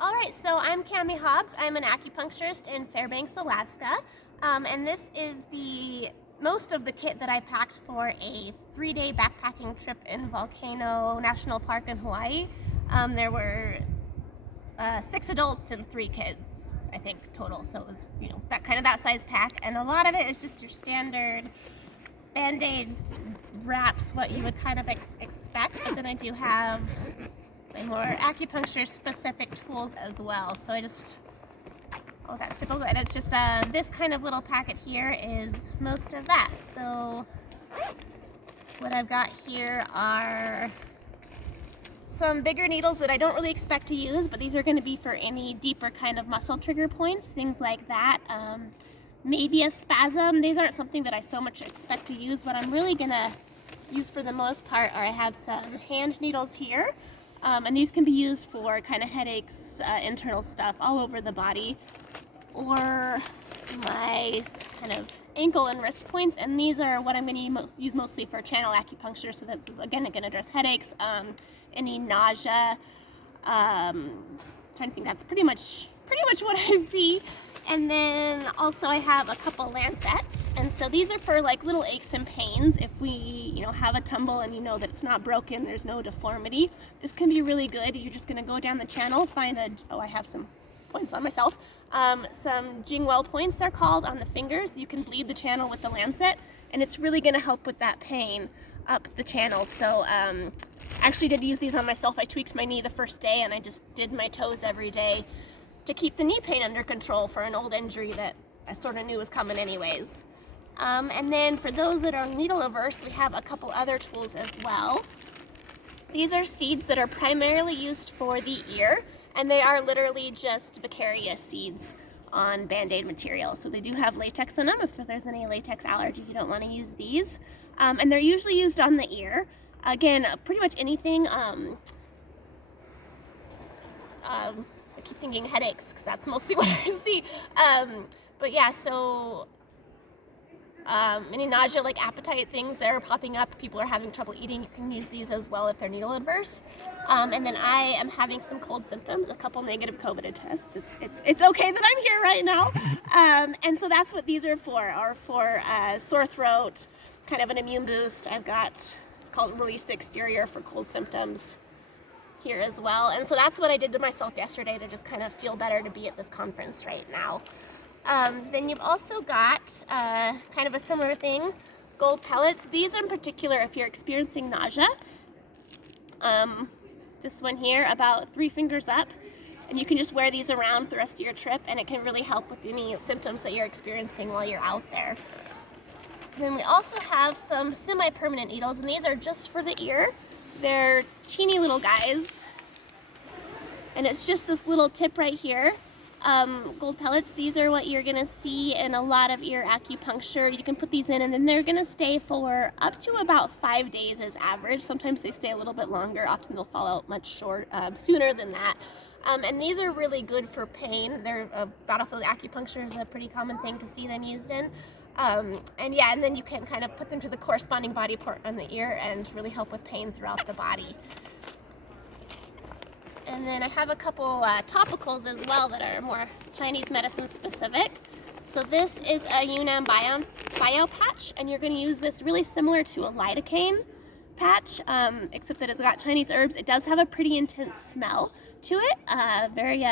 All right, so I'm Cami Hobbs. I'm an acupuncturist in Fairbanks, Alaska, and this is most of the kit that I packed for a 3-day backpacking trip in Volcano National Park in Hawaii. There were 6 adults and 3 kids, I think, total. So it was, that size pack, and a lot of it is just your standard Band-Aids, wraps, what you would kind of expect. But then I do have my more acupuncture-specific tools as well. So that's typical. And it's just this kind of little packet here is most of that. So what I've got here are some bigger needles that I don't really expect to use, but these are going to be for any deeper kind of muscle trigger points, things like that. Maybe a spasm. These aren't something that I so much expect to use. What I'm really gonna use for the most part are I have some hand needles here, and these can be used for kind of headaches, internal stuff all over the body, or my kind of ankle and wrist points, and these are what I'm going to use mostly for channel acupuncture. So this is again going to address headaches, any nausea. Trying to think, that's pretty much what I see. And then also I have a couple lancets, and so these are for like little aches and pains. If we have a tumble and that it's not broken, there's no deformity, this can be really good. You're just going to go down the channel, find I have some points on myself, some Jingwell points they're called, on the fingers. You can bleed the channel with the lancet, and it's really going to help with that pain up the channel. So I actually did use these on myself. I tweaked my knee the first day, and I just did my toes every day to keep the knee pain under control for an old injury that I sort of knew was coming anyways. And then for those that are needle averse, we have a couple other tools as well. These are seeds that are primarily used for the ear, and they are literally just Vacaria seeds on Band-Aid material. So they do have latex in them. If there's any latex allergy, you don't want to use these. And they're usually used on the ear. Again, pretty much anything. I keep thinking headaches because that's mostly what I see. But yeah, so any nausea, like appetite things that are popping up, people are having trouble eating, you can use these as well if they're needle adverse. And then I am having some cold symptoms, a couple negative COVID tests. It's okay that I'm here right now. And so that's what these are for sore throat, kind of an immune boost. It's called Release the Exterior for cold symptoms here as well. And so that's what I did to myself yesterday to just kind of feel better to be at this conference right now. Then you've also got kind of a similar thing, gold pellets. These in particular, if you're experiencing nausea, this one here about 3 fingers up, and you can just wear these around the rest of your trip, and it can really help with any symptoms that you're experiencing while you're out there. Then we also have some semi-permanent needles, and these are just for the ear. They're teeny little guys, and it's just this little tip right here. Gold pellets, these are what you're gonna see in a lot of ear acupuncture. You can put these in, and then they're gonna stay for up to about 5 days as average. Sometimes they stay a little bit longer. Often they'll fall out much sooner than that. And these are really good for pain. Battlefield acupuncture is a pretty common thing to see them used in. And then you can kind of put them to the corresponding body part on the ear and really help with pain throughout the body. And then I have a couple topicals as well that are more Chinese medicine specific. So this is a Yunnan Bio patch, and you're going to use this really similar to a lidocaine patch, except that it's got Chinese herbs. It does have a pretty intense smell to it, very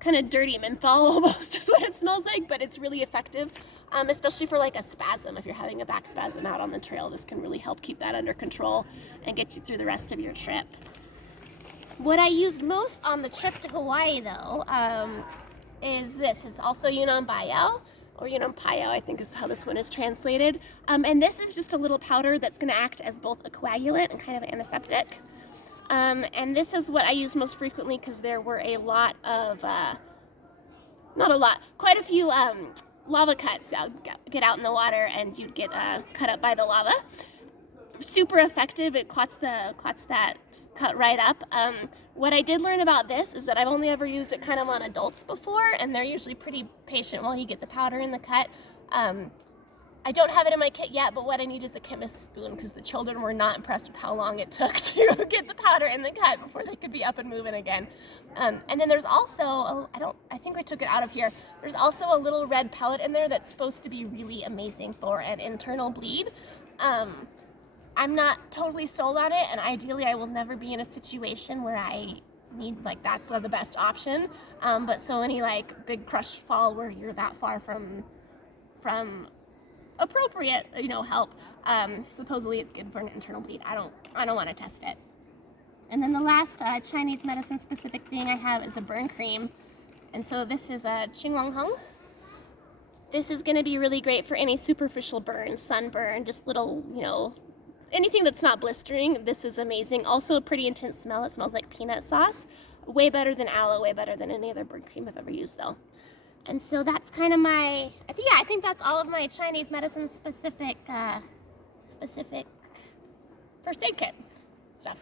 kind of dirty menthol almost is what it smells like, but it's really effective, especially for like a spasm. If you're having a back spasm out on the trail, this can really help keep that under control and get you through the rest of your trip. What I used most on the trip to Hawaii, though, is this. It's also Yunnan Bio, or Yunnan Pio, I think is how this one is translated. And this is just a little powder that's going to act as both a coagulant and kind of antiseptic. And this is what I use most frequently because there were a lot of, quite a few lava cuts. Get out in the water and you'd get cut up by the lava. Super effective. It clots that cut right up. What I did learn about this is that I've only ever used it kind of on adults before, and they're usually pretty patient while you get the powder in the cut. I don't have it in my kit yet, but what I need is a chemist's spoon because the children were not impressed with how long it took to get the powder in the cut before they could be up and moving again. And then there's also, I think I took it out of here. There's also a little red pellet in there that's supposed to be really amazing for an internal bleed. I'm not totally sold on it, and ideally I will never be in a situation where I need, like, that's the best option. But so any like big crush fall where you're that far from appropriate, help. Supposedly it's good for an internal bleed. I don't want to test it. And then the last Chinese medicine specific thing I have is a burn cream. And so this is a Qingwangheng. This is going to be really great for any superficial burn, sunburn, just little, anything that's not blistering. This is amazing. Also a pretty intense smell. It smells like peanut sauce. Way better than aloe, way better than any other burn cream I've ever used though. And so that's kind of I think that's all of my Chinese medicine specific first aid kit stuff.